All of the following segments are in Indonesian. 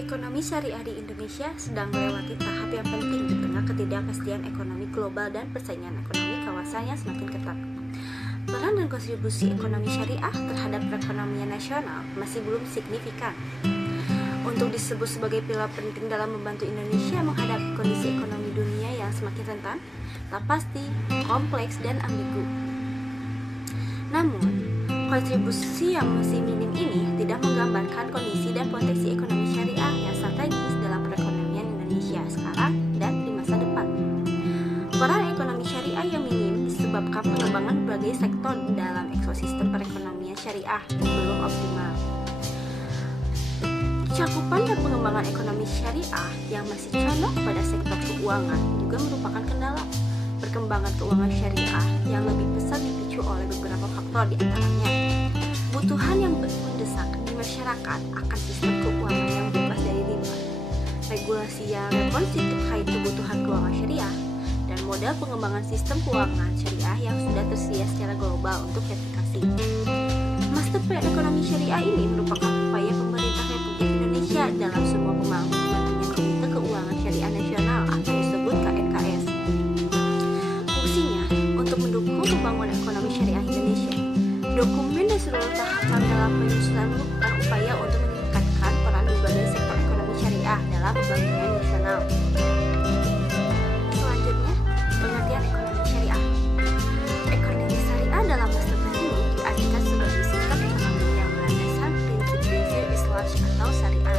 Ekonomi syariah di Indonesia sedang melewati tahap yang penting di tengah ketidakpastian ekonomi global dan persaingan ekonomi kawasan yang semakin ketat. Peran dan kontribusi ekonomi syariah terhadap perekonomian nasional masih belum signifikan. Untuk disebut sebagai pilar penting dalam membantu Indonesia menghadapi kondisi ekonomi dunia yang semakin rentan, tak pasti, kompleks, dan ambigu. Namun, kontribusi yang masih minim ini tidak menggambarkan kondisi dan potensi ekonomi syariah yang strategis dalam perekonomian Indonesia sekarang dan di masa depan. Peran ekonomi syariah yang minim disebabkan pengembangan berbagai sektor dalam ekosistem perekonomian syariah yang belum optimal. Cakupan dan pengembangan ekonomi syariah yang masih condong pada sektor keuangan juga merupakan kendala. Perkembangan keuangan syariah yang lebih pesat dipicu oleh beberapa faktor, di antaranya kebutuhan yang mendesak di masyarakat akan sistem keuangan yang bebas dari riba, regulasi yang responsif terkait kebutuhan keuangan syariah, dan modal pengembangan sistem keuangan syariah yang sudah tersedia secara global untuk verifikasi. Master Plan Ekonomi Syariah ini merupakan upaya pemerintah Republik Indonesia dalam semua pembangunan Komite Keuangan Syariah Nasional atau disebut KNKS. Fungsinya untuk mendukung pembangunan ekonomi syariah Indonesia. Dokumen dan seluruh tahapan dalam penyusunan merupakan upaya untuk meningkatkan peran berbagai sektor ekonomi syariah dalam pembangunan nasional. Selanjutnya, pengertian ekonomi syariah. Ekonomi syariah dalam master plan ini diartikan sebagai sistem ekonomi yang berlandaskan prinsip-prinsip Islam atau syariah.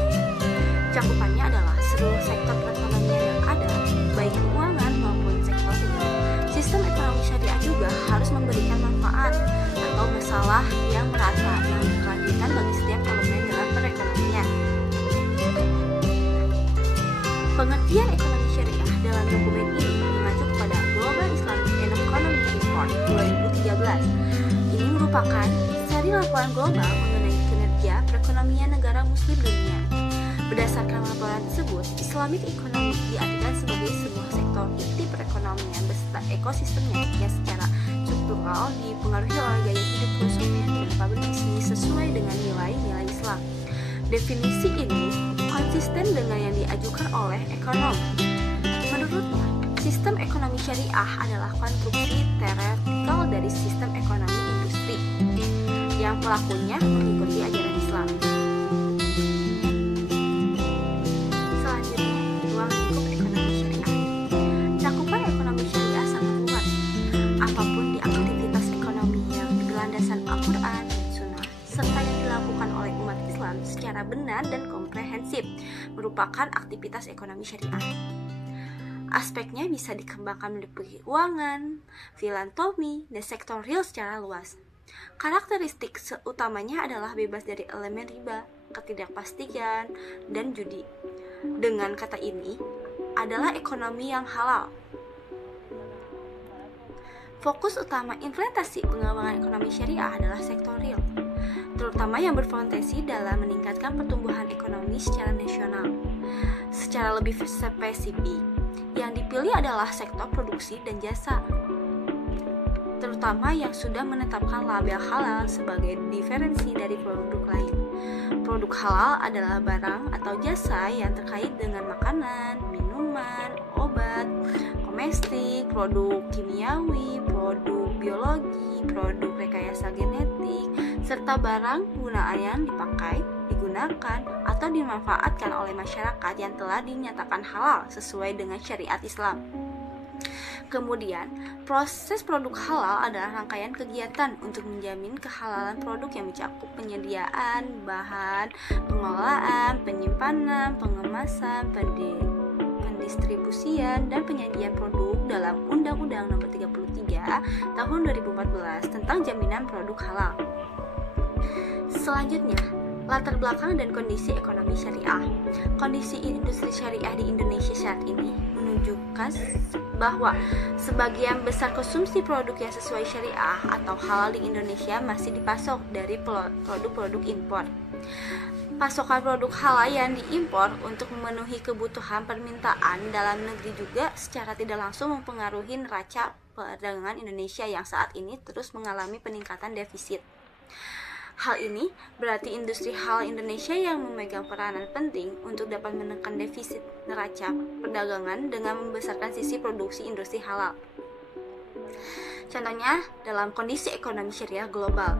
Cakupannya adalah seluruh sektor perekonomian yang ada, baik keuangan maupun sektor real. Sistem ekonomi syariah juga harus memberikan manfaat atau masalah yang merata yang berkelanjutan bagi setiap elemen dalam perekonomian. Pengertian ekonomi syariah dalam dokumen ini mengacu kepada Global Islamic Economy Report 2013. Ini merupakan seri laporan global mengenai kinerja perekonomian negara muslim dunia. Berdasarkan laporan tersebut, Islamic Economy diartikan sebagai sebuah sektor inti perekonomian beserta ekosistemnya yang secara struktural dipengaruhi oleh gaya hidup konsumen dan berbisnis sesuai dengan nilai-nilai Islam. Definisi ini konsisten dengan yang diajukan oleh ekonom. Menurutnya, sistem ekonomi syariah adalah konstruksi teoretikal dari sistem ekonomi industri yang pelakunya mengikuti ajaran Islam. Selanjutnya, ruang lingkup ekonomi syariah. Cakupan ekonomi syariah sangat luas. Apapun di aktivitas ekonomi yang berlandaskan Al-Quran dan Sunnah serta yang dilakukan oleh umat Islam secara benar dan komprehensif merupakan aktivitas ekonomi syariah. Aspeknya bisa dikembangkan meliputi keuangan, filantropi, dan sektor real secara luas. Karakteristik utamanya adalah bebas dari elemen riba, ketidakpastian, dan judi. Dengan kata ini, adalah ekonomi yang halal. Fokus utama implementasi pengembangan ekonomi syariah adalah sektor real, terutama yang berpotensi dalam meningkatkan pertumbuhan ekonomi secara nasional. Secara lebih spesifik, yang dipilih adalah sektor produksi dan jasa, terutama yang sudah menetapkan label halal sebagai diferensi dari produk lain. Produk halal adalah barang atau jasa yang terkait dengan makanan, minuman, obat, komestik, produk kimiawi, produk biologi, produk rekayasa genetik, serta barang gunaan yang dipakai, digunakan, atau dimanfaatkan oleh masyarakat yang telah dinyatakan halal sesuai dengan syariat Islam. Kemudian, proses produk halal adalah rangkaian kegiatan untuk menjamin kehalalan produk yang mencakup penyediaan, bahan, pengolahan, penyimpanan, pengemasan, pendistribusian, dan penyajian produk dalam Undang-Undang Nomor 33 Tahun 2014 tentang jaminan produk halal. Selanjutnya, latar belakang dan kondisi ekonomi syariah. Kondisi industri syariah di Indonesia saat ini menunjukkan bahwa sebagian besar konsumsi produk yang sesuai syariah atau halal di Indonesia masih dipasok dari produk-produk impor. Pasokan produk halal yang diimpor untuk memenuhi kebutuhan permintaan dalam negeri juga secara tidak langsung mempengaruhi neraca perdagangan Indonesia yang saat ini terus mengalami peningkatan defisit. Hal ini berarti industri halal Indonesia yang memegang peranan penting untuk dapat menekan defisit neraca perdagangan dengan membesarkan sisi produksi industri halal. Contohnya dalam kondisi ekonomi syariah global.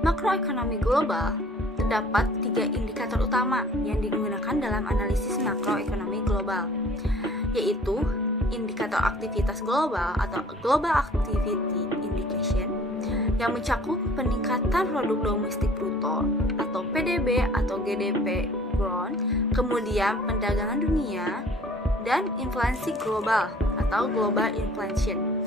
Makroekonomi global terdapat 3 indikator utama yang digunakan dalam analisis makroekonomi global, yaitu indikator aktivitas global atau Global Activity Indication yang mencakup peningkatan produk domestik bruto atau PDB atau GDP grown, kemudian perdagangan dunia, dan inflasi global atau global inflation.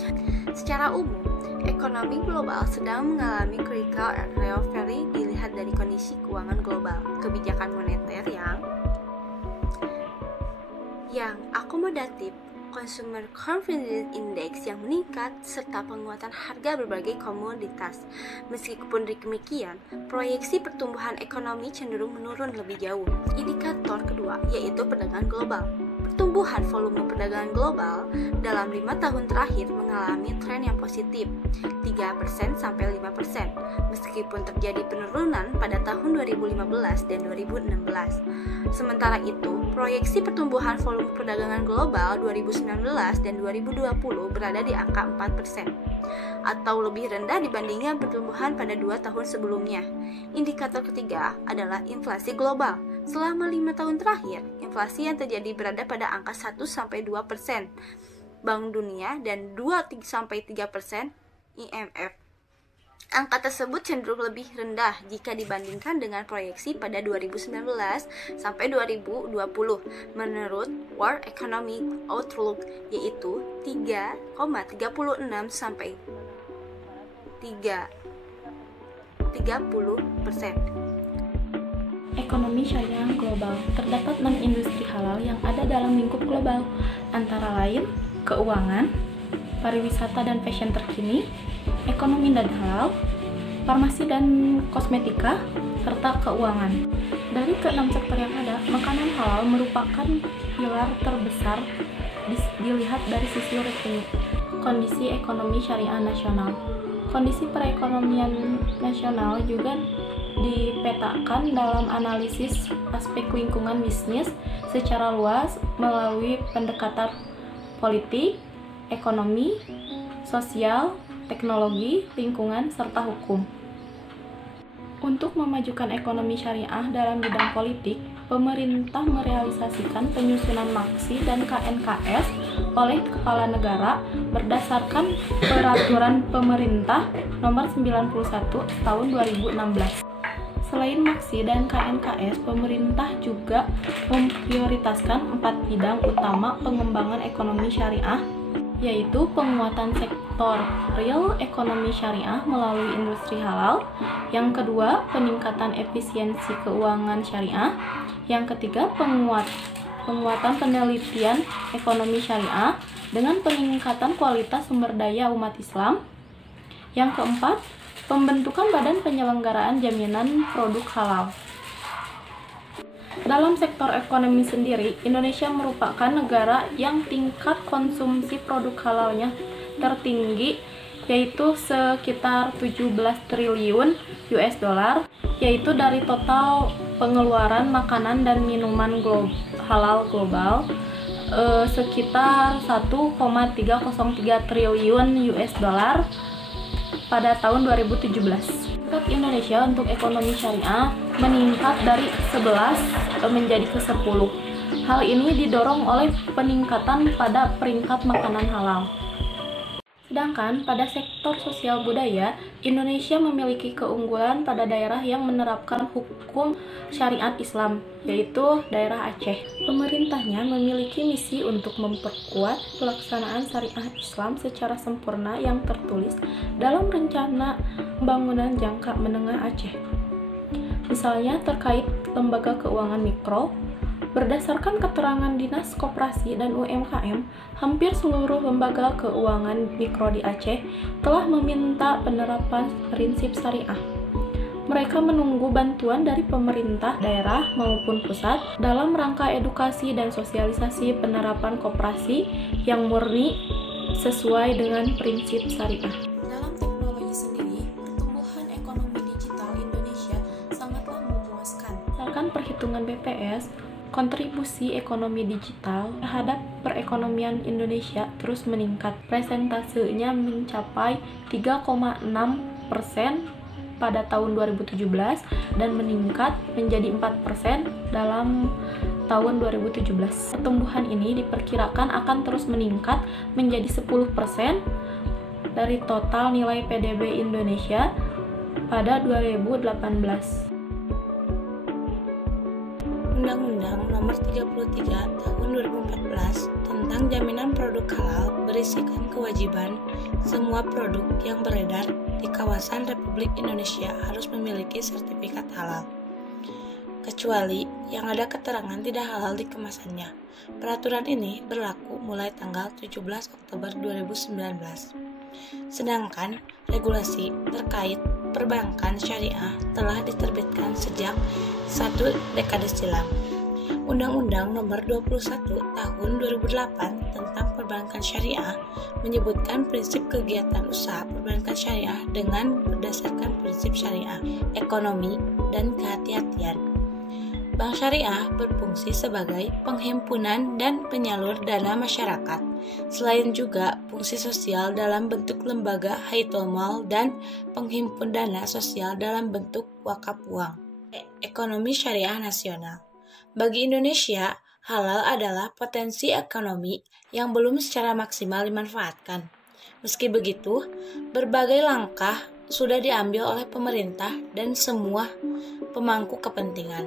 Secara umum, ekonomi global sedang mengalami critical recovery dilihat dari kondisi keuangan global, kebijakan moneter yang akomodatif, Consumer Confidence Index yang meningkat, serta penguatan harga berbagai komoditas. Meskipun demikian, proyeksi pertumbuhan ekonomi cenderung menurun lebih jauh. Indikator kedua yaitu perdagangan global. Pertumbuhan volume perdagangan global dalam 5 tahun terakhir mengalami tren yang positif, 3% sampai 5%, meskipun terjadi penurunan pada tahun 2015 dan 2016. Sementara itu, proyeksi pertumbuhan volume perdagangan global 2019 dan 2020 berada di angka 4%, atau lebih rendah dibandingkan pertumbuhan pada 2 tahun sebelumnya. Indikator ketiga adalah inflasi global. Selama 5 tahun terakhir, inflasi yang terjadi berada pada angka 1-2% Bank Dunia dan 2-3% IMF. Angka tersebut cenderung lebih rendah jika dibandingkan dengan proyeksi pada 2019 sampai 2020 menurut World Economic Outlook, yaitu 3,36 sampai 30%. Ekonomi syariah global. Terdapat 6 industri halal yang ada dalam lingkup global, antara lain keuangan, pariwisata dan fashion terkini, ekonomi dan halal, farmasi dan kosmetika, serta keuangan. Dari ke-6 sektor yang ada, makanan halal merupakan pilar terbesar dilihat dari sisi revenue. Kondisi ekonomi syariah nasional. Kondisi perekonomian nasional juga dipetakan dalam analisis aspek lingkungan bisnis secara luas melalui pendekatan politik, ekonomi, sosial, teknologi, lingkungan, serta hukum. Untuk memajukan ekonomi syariah dalam bidang politik, pemerintah merealisasikan penyusunan maksi dan KNKS oleh kepala negara berdasarkan peraturan pemerintah nomor 91 tahun 2016. Selain maksi dan KNKS, pemerintah juga memprioritaskan 4 bidang utama pengembangan ekonomi syariah, yaitu penguatan sektor real ekonomi syariah melalui industri halal, yang kedua peningkatan efisiensi keuangan syariah, yang ketiga penguatan penelitian ekonomi syariah dengan peningkatan kualitas sumber daya umat Islam, yang keempat pembentukan badan penyelenggaraan jaminan produk halal. Dalam sektor ekonomi sendiri, Indonesia merupakan negara yang tingkat konsumsi produk halalnya tertinggi, yaitu sekitar 17 triliun US dollar, yaitu dari total pengeluaran makanan dan minuman halal global sekitar 1,303 triliun US dollar pada tahun 2017. Tingkat Indonesia untuk ekonomi syariah meningkat dari 11 menjadi ke-10. Hal ini didorong oleh peningkatan pada peringkat makanan halal. Sedangkan pada sektor sosial budaya, Indonesia memiliki keunggulan pada daerah yang menerapkan hukum syariat Islam, yaitu daerah Aceh. Pemerintahnya memiliki misi untuk memperkuat pelaksanaan syariah Islam secara sempurna yang tertulis dalam rencana pembangunan jangka menengah Aceh. Misalnya terkait lembaga keuangan mikro, berdasarkan keterangan Dinas Koperasi dan UMKM, hampir seluruh lembaga keuangan mikro di Aceh telah meminta penerapan prinsip syariah. Mereka menunggu bantuan dari pemerintah daerah maupun pusat dalam rangka edukasi dan sosialisasi penerapan koperasi yang murni sesuai dengan prinsip syariah. Dalam teknologi sendiri, pertumbuhan ekonomi digital berdasarkan perhitungan BPS, kontribusi ekonomi digital terhadap perekonomian Indonesia terus meningkat. Persentasenya mencapai 3,6% pada tahun 2017 dan meningkat menjadi 4% dalam tahun 2017. Pertumbuhan ini diperkirakan akan terus meningkat menjadi 10% dari total nilai PDB Indonesia pada 2018. Undang-Undang Nomor 33 Tahun 2014 tentang Jaminan Produk Halal berisikan kewajiban semua produk yang beredar di kawasan Republik Indonesia harus memiliki sertifikat halal, kecuali yang ada keterangan tidak halal di kemasannya. Peraturan ini berlaku mulai tanggal 17 Oktober 2019. Sedangkan regulasi terkait perbankan syariah telah diterbitkan sejak 1 dekade silam. Undang-Undang Nomor 21 Tahun 2008 tentang Perbankan Syariah menyebutkan prinsip kegiatan usaha perbankan syariah dengan berdasarkan prinsip syariah, ekonomi, dan kehati-hatian. Bank syariah berfungsi sebagai penghimpunan dan penyalur dana masyarakat, selain juga fungsi sosial dalam bentuk lembaga Baitul Mal dan penghimpun dana sosial dalam bentuk wakaf uang. Ekonomi syariah nasional. Bagi Indonesia, halal adalah potensi ekonomi yang belum secara maksimal dimanfaatkan. Meski begitu, berbagai langkah sudah diambil oleh pemerintah dan semua pemangku kepentingan.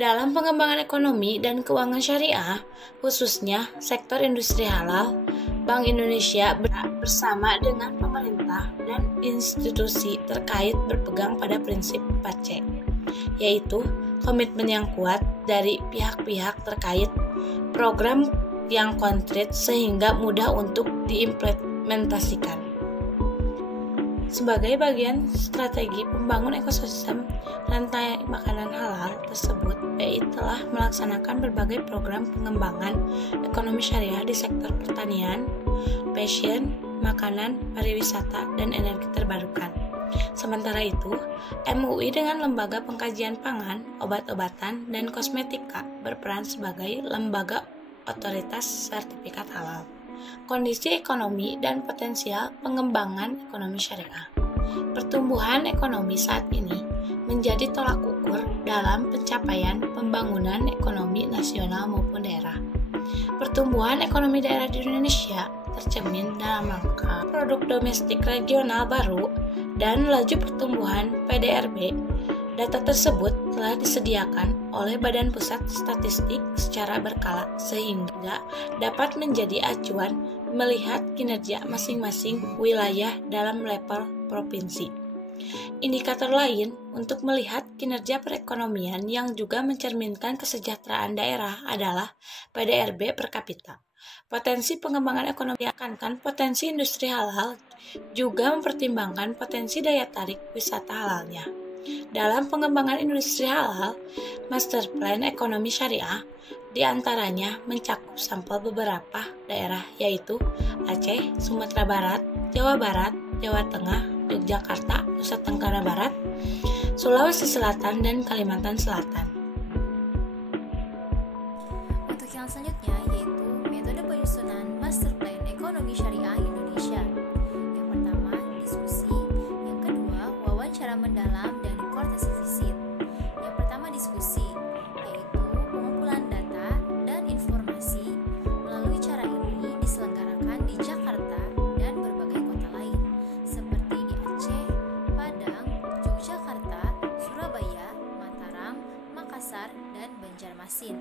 Dalam pengembangan ekonomi dan keuangan syariah, khususnya sektor industri halal, Bank Indonesia bersama dengan pemerintah dan institusi terkait berpegang pada prinsip 4C, yaitu komitmen yang kuat dari pihak-pihak terkait, program yang konkret sehingga mudah untuk diimplementasikan. Sebagai bagian strategi pembangun ekosistem rantai makanan halal tersebut, BI telah melaksanakan berbagai program pengembangan ekonomi syariah di sektor pertanian, fashion, makanan, pariwisata, dan energi terbarukan. Sementara itu, MUI dengan Lembaga Pengkajian Pangan, Obat-obatan, dan Kosmetika berperan sebagai lembaga otoritas sertifikat halal. Kondisi ekonomi dan potensial pengembangan ekonomi syariah. Pertumbuhan ekonomi saat ini menjadi tolak ukur dalam pencapaian pembangunan ekonomi nasional maupun daerah. Pertumbuhan ekonomi daerah di Indonesia tercermin dalam angka produk domestik regional baru dan laju pertumbuhan PDRB. Data tersebut telah disediakan oleh Badan Pusat Statistik secara berkala sehingga dapat menjadi acuan melihat kinerja masing-masing wilayah dalam level provinsi. Indikator lain untuk melihat kinerja perekonomian yang juga mencerminkan kesejahteraan daerah adalah PDRB per kapita. Potensi pengembangan ekonomi akan potensi industri halal juga mempertimbangkan potensi daya tarik wisata halalnya. Dalam pengembangan industri halal, Master Plan Ekonomi Syariah diantaranya mencakup sampel beberapa daerah yaitu Aceh, Sumatera Barat, Jawa Barat, Jawa Tengah, Yogyakarta, Nusa Tenggara Barat, Sulawesi Selatan, dan Kalimantan Selatan. Untuk yang selanjutnya yaitu metode penyusunan Master Plan Ekonomi Syariah Indonesia. Yang pertama, diskusi. Yang kedua, wawancara mendalam dan koordinasi visit. Yang pertama, diskusi, yaitu pengumpulan data dan informasi. Melalui cara ini diselenggarakan di Jakarta dan berbagai kota lain, seperti di Aceh, Padang, Yogyakarta, Surabaya, Mataram, Makassar, dan Banjarmasin.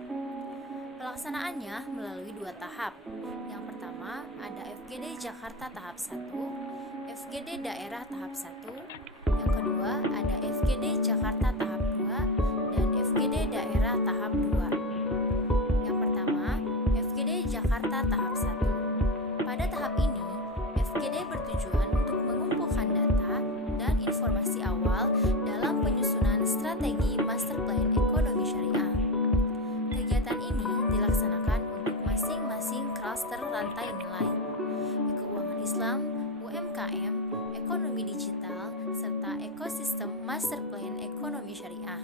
Pelaksanaannya melalui 2 tahap. Yang pertama ada FGD Jakarta tahap 1, FGD Daerah tahap 1. Yang kedua ada FGD Jakarta tahap 2 dan FGD Daerah tahap 2. Yang pertama, FGD Jakarta tahap 1. Pada tahap ini, FGD bertujuan untuk mengumpulkan data dan informasi awal dalam penyusunan strategi Master Plan Ekonomi Syariah. Kegiatan ini dilaksanakan untuk masing-masing klaster rantai nilai, keuangan Islam, UMKM, ekonomi digital, serta ekosistem Master Plan Ekonomi Syariah.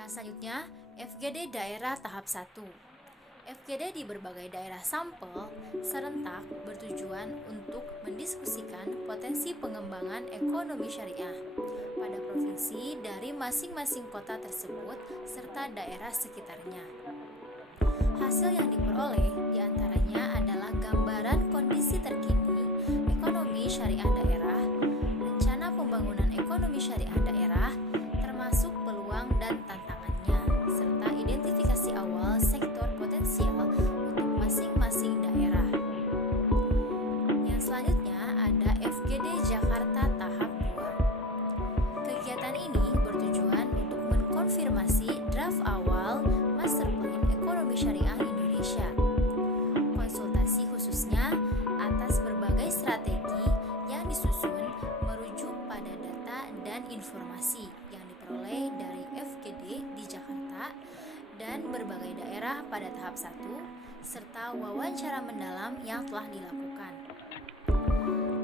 Yang selanjutnya, FGD daerah tahap 1. FGD di berbagai daerah sampel serentak bertujuan untuk mendiskusikan potensi pengembangan ekonomi syariah pada provinsi dari masing-masing kota tersebut serta daerah sekitarnya. Hasil yang diperoleh diantaranya adalah gambaran kondisi terkini ekonomi syariah daerah, rencana pembangunan ekonomi syariah daerah, termasuk peluang dan tantangannya, serta identifikasi awal sektor potensial untuk masing-masing daerah. Yang selanjutnya ada FGD Jakarta tahap 2. Kegiatan ini bertujuan untuk mengkonfirmasi draft awal Master Plan Ekonomi Syariah Indonesia. Konsultasi khususnya atas berbagai strategi yang disusun merujuk pada data dan informasi yang diperoleh dari FGD di Jakarta dan berbagai daerah pada tahap 1 serta wawancara mendalam yang telah dilakukan.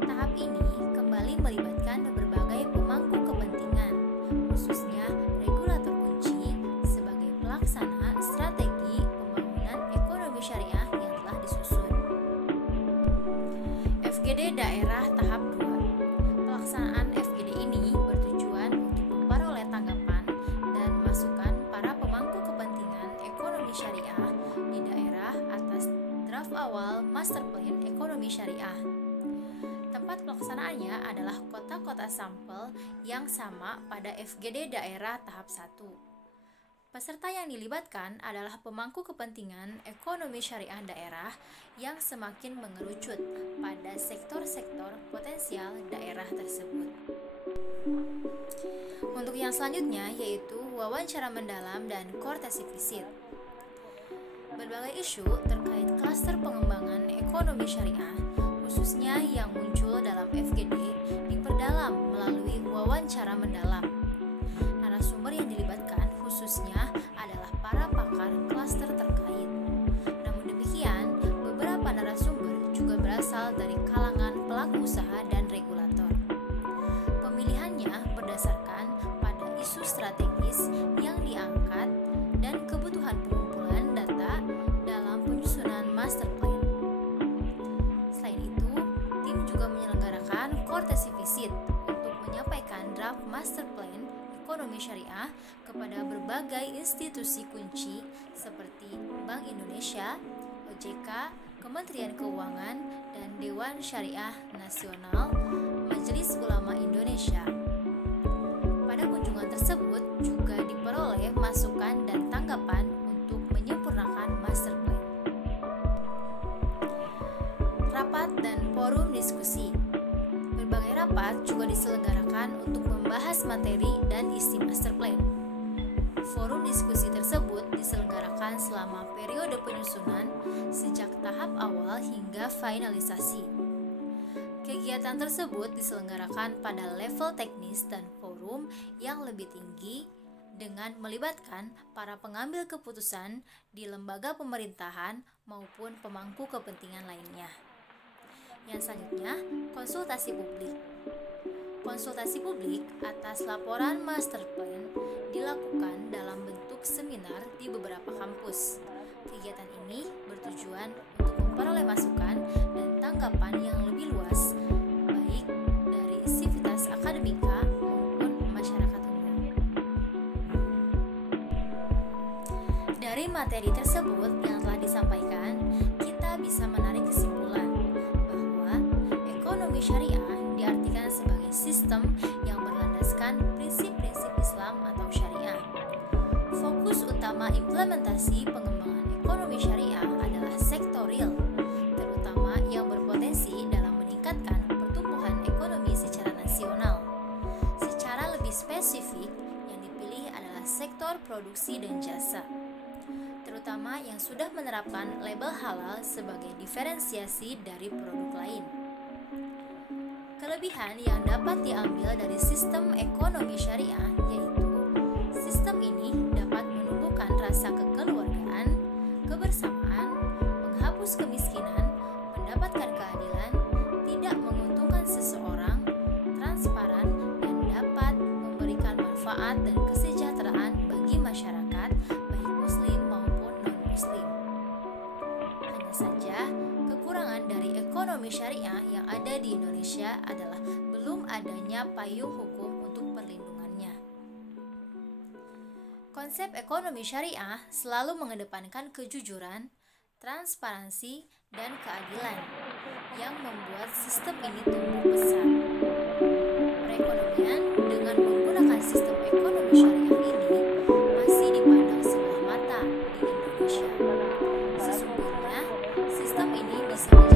Tahap ini kembali melibatkan berbagai pemangku kepentingan, khususnya regulator kunci sebagai pelaksana strategi pembangunan ekonomi syariah yang telah disusun. FGD daerah tahap 2. Pelaksanaan FGD ini bertujuan untuk memperoleh tanggapan dan masukan para pemangku kepentingan ekonomi syariah di daerah atas draft awal Master Plan Ekonomi Syariah. Tempat pelaksanaannya adalah kota-kota sampel yang sama pada FGD daerah tahap 1. Peserta yang dilibatkan adalah pemangku kepentingan ekonomi syariah daerah yang semakin mengerucut pada sektor-sektor potensial daerah tersebut. Untuk yang selanjutnya yaitu wawancara mendalam dan courtesy visit. Berbagai isu terkait klaster pengembangan ekonomi syariah khususnya yang muncul dalam FGD diperdalam melalui wawancara mendalam. Narasumber yang dilibatkan khususnya adalah para pakar klaster terkait. Namun demikian, beberapa narasumber juga berasal dari kalangan pelaku usaha dan regulator. Pemilihannya berdasarkan pada isu strategis yang diangkat dan kebutuhan pengumpulan data dalam penyusunan master plan. Selain itu, tim juga menyelenggarakan courtesy visit untuk menyampaikan draft master plan ekonomi syariah kepada berbagai institusi kunci seperti Bank Indonesia, OJK, Kementerian Keuangan, dan Dewan Syariah Nasional, Majelis Ulama Indonesia. Pada kunjungan tersebut juga diperoleh masukan dan tanggapan untuk menyempurnakan master plan. Rapat dan forum diskusi. Berbagai rapat juga diselenggarakan untuk membahas materi dan isi master plan. Forum diskusi tersebut diselenggarakan selama periode penyusunan sejak tahap awal hingga finalisasi. Kegiatan tersebut diselenggarakan pada level teknis dan forum yang lebih tinggi dengan melibatkan para pengambil keputusan di lembaga pemerintahan maupun pemangku kepentingan lainnya. Yang selanjutnya, konsultasi publik. Konsultasi publik atas laporan master plan dilakukan dalam bentuk seminar di beberapa kampus. Kegiatan ini bertujuan untuk memperoleh masukan dan tanggapan yang lebih luas, baik dari sivitas akademika maupun masyarakat umum. Dari materi tersebut yang telah disampaikan, kita bisa menarik kesimpulan bahwa ekonomi syariah diartikan sebagai sistem yang berlandaskan prinsip-prinsip Islam atau syariah. Fokus utama implementasi pengembangan ekonomi syariah adalah sektorial, terutama yang berpotensi dalam meningkatkan pertumbuhan ekonomi secara nasional. Secara lebih spesifik, yang dipilih adalah sektor produksi dan jasa, terutama yang sudah menerapkan label halal sebagai diferensiasi dari produk lain. Kelebihan yang dapat diambil dari sistem ekonomi syariah yaitu sistem ini dapat menumbuhkan rasa kekeluargaan, kebersamaan, menghapus kemiskinan, mendapatkan keadilan, tidak menguntungkan seseorang, transparan, dan dapat memberikan manfaat dan kesejahteraan bagi masyarakat. masyarakat, baik muslim maupun non-muslim. Hanya saja, kekurangan dari ekonomi syariah yang ada di Indonesia adalah belum adanya payung hukum untuk perlindungannya. Konsep ekonomi syariah selalu mengedepankan kejujuran, transparansi, dan keadilan yang membuat sistem ini tumbuh pesat. Perekonomian dengan menggunakan sistem ekonomi syariah ini masih dipandang sebelah mata di Indonesia. Sesungguhnya, sistem ini bisa menjadi